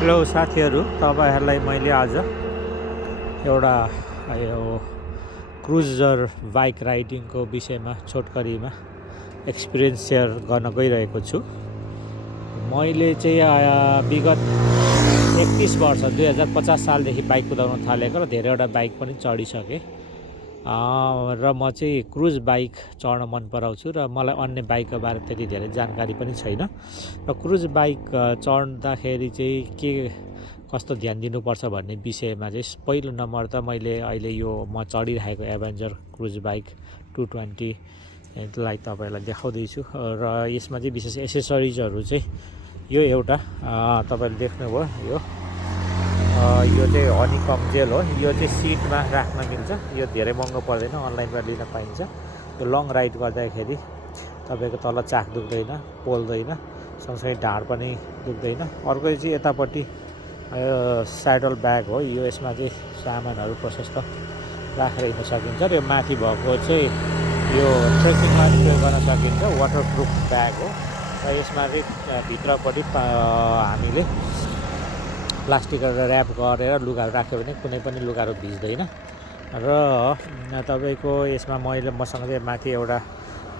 Hello साथीहरू, तपाईँहरूलाई मैले आज एउटा यो क्रुजर बाइक राइडिङको विषयमा छोटकरीमा एक्सपिरियन्स सेयर गर्न गइरहेको छु। मैले चाहिँ विगत 31 वर्ष 2050 सालदेखि बाइक कुदाउन थालेको र धेरैवटा बाइक पनि चढिसकेँ र म चाहिँ क्रुज बाइक चढ्न मन पराउँछु र मलाई अन्य बाइकको बारे त्यति धेरै जानकारी पनि छैन। र क्रुज बाइक चढ्दाखेरि चाहिँ के कस्तो ध्यान दिनुपर्छ भन्ने विषयमा चाहिँ पहिलो नम्बर त मैले अहिले यो म चढिरहेको एभेन्जर क्रुज बाइक 220 लाई तपाईँलाई देखाउँदैछु। र यसमा चाहिँ विशेष एसेसरिजहरू चाहिँ यो एउटा तपाईँले देख्नुभयो यो चाहिँ हनीकम जेल हो। यो चाहिँ सिटमा राख्न मिल्छ। यो धेरै महँगो पर्दैन, अनलाइनमा लिन पाइन्छ। यो लङ राइड गर्दाखेरि तपाईँको तल चाक दुख्दैन, पोल्दैन, सँगसँगै ढाड पनि दुख्दैन। अर्को चाहिँ यतापट्टि यो स्याडल ब्याग हो। यो यसमा चाहिँ सामानहरू प्रशस्त राखेर हिँड्न सकिन्छ। र यो माथि भएको चाहिँ यो ट्रेकिङमा प्रयोग गर्न सकिन्छ, वाटरप्रुफ ब्याग हो। र यसमा चाहिँ भित्रपट्टि हामीले प्लास्टिकहरू ऱ्याप गरेर लुगाहरू राख्यो भने कुनै पनि लुगाहरू भिज्दैन। र तपाईँको यसमा मसँग चाहिँ माथि एउटा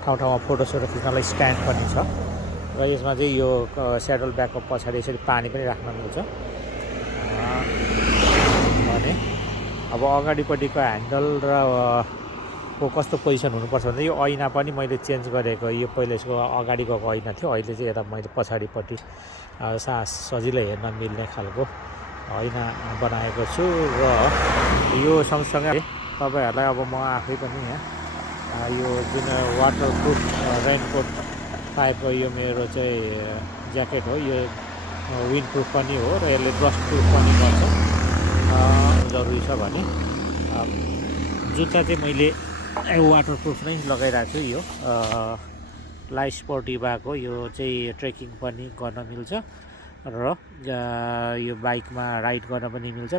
ठाउँमा फोटोसोटो खिच्नलाई स्ट्यान्ड पनि छ। र यसमा चाहिँ यो स्याडल ब्यागको पछाडि यसरी पानी पनि राख्न मिल्छ भने अब अगाडिपट्टिको ह्यान्डल र को कस्तो पोजिसन हुनुपर्छ भने यो ऐना पनि मैले चेन्ज गरेको। यो पहिला यसको अगाडिको ऐना थियो, अहिले चाहिँ यता मैले पछाडिपट्टि सजिलै हेर्न मिल्ने खालको ऐना बनाएको छु। र यो सँगसँगै तपाईँहरूलाई अब म आफै पनि यहाँ यो जुन वाटरप्रुफ रेनकोट टाइपको यो मेरो चाहिँ ज्याकेट हो। यो विन्डप्रुफ पनि हो र यसले डस्ट प्रुफ पनि गर्छ। जरुरी छ भने जुत्ता चाहिँ मैले वाटरप्रुफ नै लगाइरहेको छु। यो ला स्पोर्टिभाको यो चाहिँ ट्रेकिङ पनि गर्न मिल्छ र यो बाइकमा राइड गर्न पनि मिल्छ।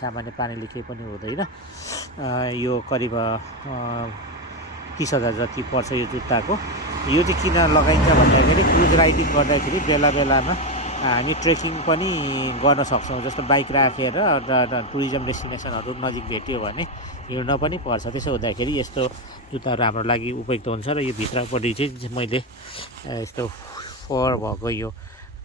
सामान्य पानीले केही पनि हुँदैन। यो करिब 30,000 जति पर्छ यो जुत्ताको। यो चाहिँ किन लगाइन्छ भन्दाखेरि क्रुज राइडिङ गर्दाखेरि बेला बेलामा हामी ट्रेकिङ पनि गर्न सक्छौँ। जस्तो बाइक राखेर टुरिज्म डेस्टिनेसनहरू नजिक भेट्यो भने हिँड्न पनि पर्छ। त्यसो हुँदाखेरि यस्तो जुत्ताहरू हाम्रो लागि उपयुक्त हुन्छ। र यो भित्रपट्टि चाहिँ मैले यस्तो फर भएको यो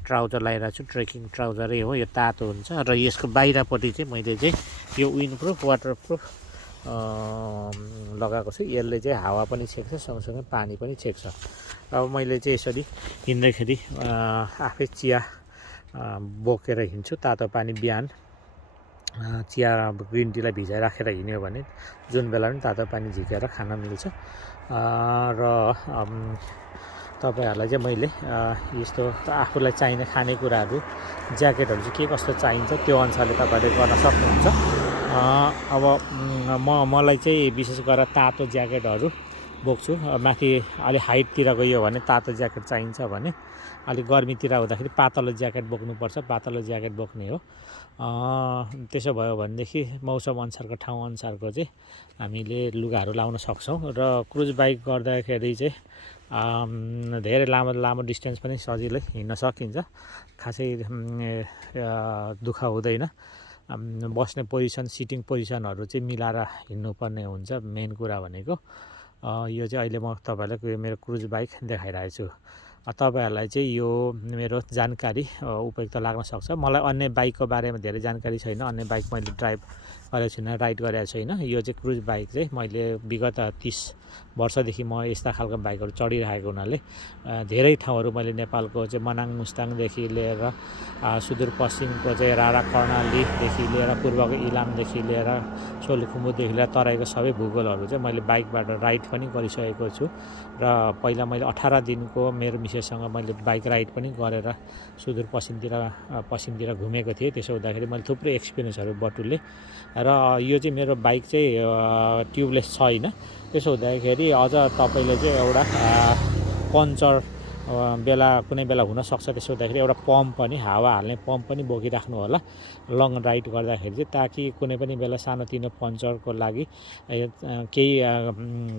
ट्राउजर लगाइरहेको छु। ट्रेकिङ ट्राउजरै हो, यो तातो हुन्छ। र यसको बाहिरपट्टि चाहिँ मैले चाहिँ यो विन्डप्रुफ वाटरप्रुफ लगाएको छु। यसले चाहिँ हावा पनि छेक्छ, सँगसँगै पानी पनि छेक्छ। अब मैले चाहिँ यसरी हिँड्दाखेरि आफै चिया बोकेर हिँड्छु। तातो पानी बिहान चिया ग्रिन टीलाई भिजाइ राखेर हिँड्यो भने जुन बेला पनि तातो पानी झिकेर खान मिल्छ। र तपाईँहरूलाई चाहिँ मैले यस्तो आफूलाई चाहिने खानेकुराहरू ज्याकेटहरू चाहिँ के कस्तो चाहिन्छ त्यो अनुसारले तपाईँहरूले गर्न सक्नुहुन्छ। अब मलाई चाहिँ विशेष गरेर तातो ज्याकेटहरू बोक्छु। माथि अलि हाइटतिर गयो भने तातो ज्याकेट चाहिन्छ भने, अलिक गर्मीतिर हुँदाखेरि पातलो ज्याकेट बोक्नुपर्छ, पातलो ज्याकेट बोक्ने हो। त्यसो भयो भनेदेखि मौसम अनुसारको ठाउँ अनुसारको चाहिँ हामीले लुगाहरू लाउन सक्छौँ। र क्रुज बाइक गर्दाखेरि चाहिँ धेरै लामो डिस्टेन्स पनि सजिलै हिँड्न सकिन्छ। खासै दुःख हुँदैन। बस्ने पोजिसन, सिटिङ पोजिसनहरू चाहिँ मिलाएर हिँड्नुपर्ने हुन्छ। मेन कुरा भनेको यो चाहिँ अहिले म तपाईँहरूलाई मेरो क्रुज बाइक देखाइरहेको छु। तपाईँहरूलाई चाहिँ यो मेरो जानकारी उपयुक्त लाग्न सक्छ। मलाई अन्य बाइकको बारेमा धेरै जानकारी छैन। अन्य बाइक मैले ड्राइभ गरेको छैन, राइड गरेको छैन। यो चाहिँ क्रुज बाइक चाहिँ मैले विगत 30 वर्षदेखि म यस्ता खालको बाइकहरू चढिरहेको हुनाले धेरै ठाउँहरू मैले नेपालको चाहिँ मनाङ मुस्ताङदेखि लिएर सुदूरपश्चिमको चाहिँ रारा कर्णालीदेखि लिएर पूर्वको इलामदेखि लिएर सोलुखुम्बुदेखि लिएर तराईको सबै भूगोलहरू चाहिँ मैले बाइकबाट राइड पनि गरिसकेको छु। र पहिला मैले 18 दिनको मेरो मिसेससँग मैले बाइक राइड पनि गरेर पश्चिमतिर घुमेको थिएँ। त्यसो हुँदाखेरि मैले थुप्रै एक्सपिरियन्सहरू बटुलेँ। र यो चाहिँ मेरो बाइक चाहिँ ट्युबलेस छैन। त्यसो हुँदाखेरि अझ तपाईँले चाहिँ एउटा पङ्चर बेला कुनै बेला हुनसक्छ। त्यसो हुँदाखेरि एउटा पम्प पनि, हावा हाल्ने पम्प पनि बोकिराख्नु होला लङ राइड गर्दाखेरि चाहिँ, ताकि कुनै पनि बेला सानोतिनो पङ्चरको लागि केही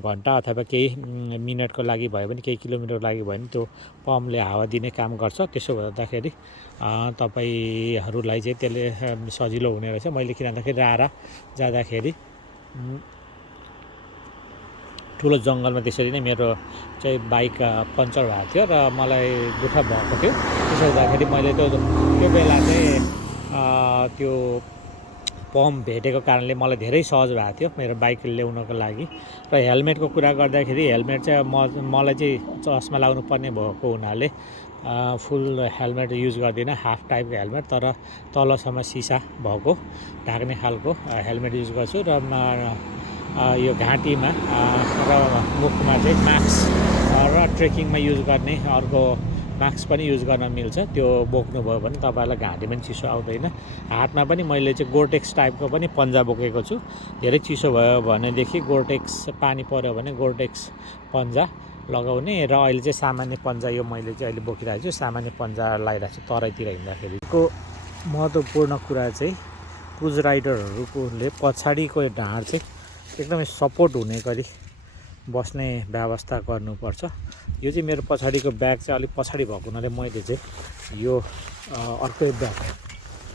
घन्टा अथवा केही मिनटको लागि भयो भने, केही किलोमिटरको लागि भयो भने त्यो पम्पले हावा दिने काम गर्छ। त्यसो गर्दाखेरि तपाईँहरूलाई चाहिँ त्यसले सजिलो हुने रहेछ। मैले किन भन्दाखेरि रारा जाँदाखेरि ठुलो जङ्गलमा त्यसरी नै मेरो चाहिँ बाइक पङ्चर भएको थियो र मलाई दुःख भएको थियो। त्यसो हुँदाखेरि मैले त्यो बेला चाहिँ त्यो पम्प भेटेको कारणले मलाई धेरै सहज भएको थियो मेरो बाइक ल्याउनको लागि। र हेलमेटको कुरा गर्दाखेरि हेलमेट चाहिँ मलाई चाहिँ चस्मा लाउनु पर्ने भएको हुनाले फुल हेलमेट युज गर्दिनँ, हाफ टाइपको हेलमेट, तर तलसम्म सिसा भएको ढाक्ने खालको हेलमेट युज गर्छु। र यो घाँटीमा र मुखमा चाहिँ मास्क र ट्रेकिङमा युज गर्ने अर्को मास्क पनि युज गर्न मिल्छ। त्यो बोक्नुभयो भने तपाईँहरूलाई घाँटी पनि चिसो आउँदैन। हातमा पनि मैले चाहिँ गोर्टेक्स टाइपको पनि पन्जा बोकेको छु। धेरै चिसो भयो भनेदेखि गोर्टेक्स, पानी पऱ्यो भने गोर्टेक्स पन्जा लगाउने। र अहिले चाहिँ सामान्य पन्जा यो मैले चाहिँ अहिले बोकिरहेको छु, सामान्य पन्जा लगाइरहेको छु तराईतिर हिँड्दाखेरिको। महत्त्वपूर्ण कुरा चाहिँ क्रुज राइडरहरूले पछाडिको ढाड चाहिँ एकदमै सपोर्ट हुने गरी बस्ने व्यवस्था गर्नुपर्छ। यो चाहिँ मेरो पछाडिको ब्याग चाहिँ अलिक पछाडि भएको हुनाले मैले चाहिँ यो अर्कै ब्याग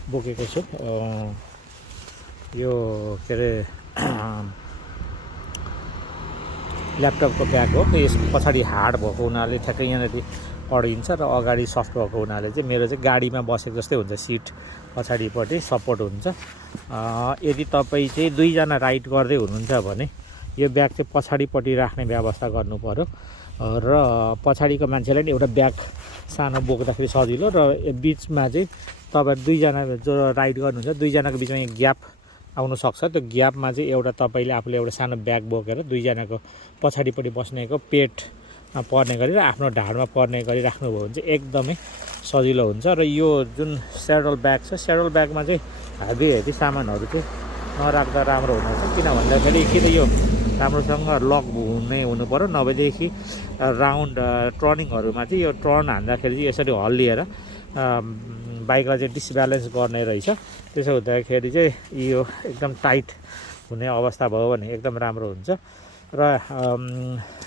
बोकेको छु। यो के अरे ल्यापटपको ब्याग हो। यसको पछाडि हार्ड भएको हुनाले ठ्याक्कै यहाँनिर अडिन्छ र अगाडि सफ्ट भएको हुनाले चाहिँ मेरो चाहिँ गाडीमा बसेको जस्तै हुन्छ, सिट पछाडिपट्टि सपोर्ट हुन्छ। यदि तपाईँ चाहिँ दुईजना राइड गर्दै हुनुहुन्छ भने यो ब्याग चाहिँ पछाडिपट्टि राख्ने व्यवस्था गर्नु पर्यो र पछाडिको मान्छेलाई नि एउटा ब्याग सानो बोक्दाखेरि सजिलो। र बिचमा चाहिँ तपाईँ दुईजना जो राइड गर्नुहुन्छ दुईजनाको बिचमा ग्याप आउनसक्छ। त्यो ग्यापमा चाहिँ एउटा तपाईँले आफूले एउटा सानो ब्याग बोकेर दुईजनाको पछाडिपट्टि बस्नेको पेटमा पर्ने गरी र आफ्नो ढाडमा पर्ने गरी राख्नुभयो भने चाहिँ एकदमै सजिलो हुन्छ। र यो जुन स्याडल ब्याग छ, स्याडल ब्यागमा चाहिँ हेभी सामानहरू चाहिँ नराख्दा राम्रो हुनेछ। किन भन्दाखेरि कि त यो राम्रोसँग लक हुनु पऱ्यो, नभएदेखि राउन्ड टर्निङहरूमा चाहिँ यो टर्न हान्दाखेरि चाहिँ यसरी हल्लिएर बाइकलाई चाहिँ डिसब्यालेन्स गर्ने रहेछ। त्यसो हुँदाखेरि चाहिँ यो एकदम टाइट हुने अवस्था भयो भने एकदम राम्रो हुन्छ। र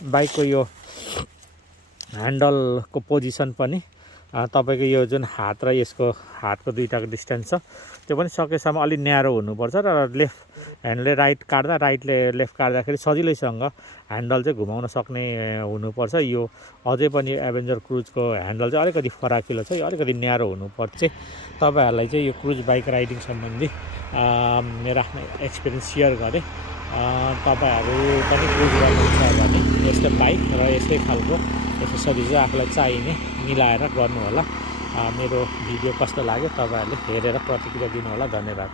बाइकको यो ह्यान्डलको पोजिसन पनि तपाईँको यो जुन हात र यसको हातको दुईटाको डिस्टेन्स छ त्यो पनि सकेसम्म अलिक न्यारो हुनुपर्छ। र लेफ्ट ह्यान्डले राइट काट्दा, राइटले लेफ्ट काट्दाखेरि सजिलैसँग ह्यान्डल चाहिँ घुमाउन सक्ने हुनुपर्छ। यो अझै पनि एभेन्जर क्रुजको ह्यान्डल चाहिँ अलिकति फराकिलो छ, यो अलिकति न्यारो हुनुपर्छ। तपाईँहरूलाई चाहिँ यो क्रुज बाइक राइडिङ सम्बन्धी मेरो आफ्नो एक्सपिरियन्स सेयर गरेँ। तपाईँहरू पनि क्रुज गर्नुहुन्छ भने यस्तो बाइक र यस्तै खालको एक्सेसरिज चाहिँ आफूलाई चाहिने मिलाएर गर्नु होला। मेरो भिडियो कस्तो लाग्यो तपाईँहरूले हेरेर प्रतिक्रिया दिनु होला। धन्यवाद।